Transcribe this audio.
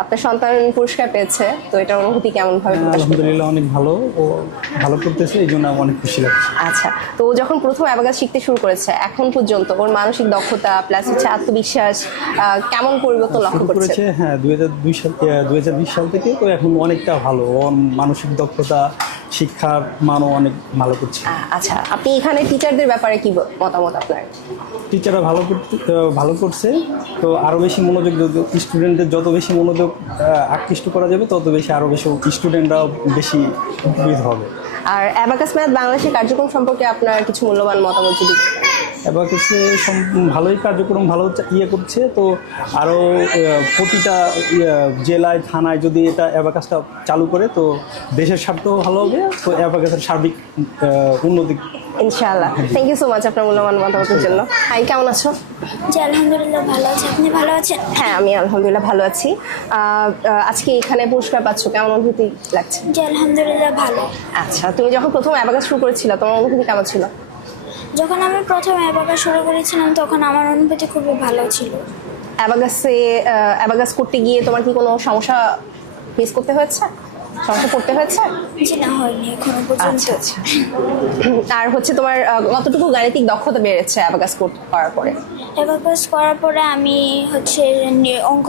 আপনার সন্তান পুরস্কার পেয়েছে, তো এটার অনুভূতি কেমন ভাবে প্রকাশ করবেন? আলহামদুলিল্লাহ অনেক ভালো, ও ভালো করতেছে, এই জন্য আমার অনেক খুশি লাগছে। আচ্ছা, তো ও যখন প্রথম অ্যাবাকাস শিখতে শুরু করেছে এখন পর্যন্ত ওর মানসিক দক্ষতা প্লাস হচ্ছে আত্মবিশ্বাস কেমন পরিবর্তন লক্ষ্য শুরু করছে? করেছে হ্যাঁ 2020 সাল থেকে, তো এখন অনেকটা ভালো, ওর মানসিক দক্ষতা, শিক্ষার মানও অনেক ভালো করছে। আচ্ছা, আপনি এখানে টিচারদের ব্যাপারে কি মতামত আপনার? টিচাররা ভালো করছে, তো আরও বেশি মনোযোগ, স্টুডেন্টদের যত বেশি মনোযোগ আকৃষ্ট করা যাবে তত বেশি আরও বেশি স্টুডেন্টরাও বেশি উপকৃত হবে। আর অ্যাবাকাস ম্যাথ বাংলাদেশের কার্যক্রম সম্পর্কে আপনার কিছু মূল্যবান মতামত যদি? অ্যাবাকাসে ভালোই কার্যক্রম ভালো করছে, তো আরও প্রতিটা জেলায় থানায় যদি এটা অ্যাবাকাসটা চালু করে তো দেশের স্বার্থও ভালো হবে, তো অ্যাবাকাসের সার্বিক উন্নতি। ইনশাআল্লাহ। থ্যাংক ইউ সো মাচ আপনার মূল্যবান মতামতের জন্য। হাই, কেমন আছো? জি আলহামদুলিল্লাহ ভালো আছি, আপনি ভালো আছেন? হ্যাঁ, আমি আলহামদুলিল্লাহ ভালো আছি। আজকে এখানে পুরস্কার পাচ্ছ, কেমন অনুভূতি লাগছে? জি আলহামদুলিল্লাহ ভালো। আচ্ছা, তুমি যখন প্রথম অ্যাবাকাস শুরু করেছিলে তোমার অনুভূতি কেমন ছিল? যখন আমি প্রথম অ্যাবাকাস শুরু করেছিলাম তখন আমার অনুভূতি খুবই ভালো ছিল। অ্যাবাকাস করতে গিয়ে তোমার কি কোনো সমস্যা ফেস করতে হয়েছে, সমস্যা পড়তে হয়েছে? জি না, হয়নি এখনো পর্যন্ত। আচ্ছা আচ্ছা। আর হচ্ছে তোমার কতটুকু গাণিতিক দক্ষতা বেড়েছে অ্যাবাকাস করার পরে? অ্যাবাকাস করার পরে আমি হচ্ছে অঙ্ক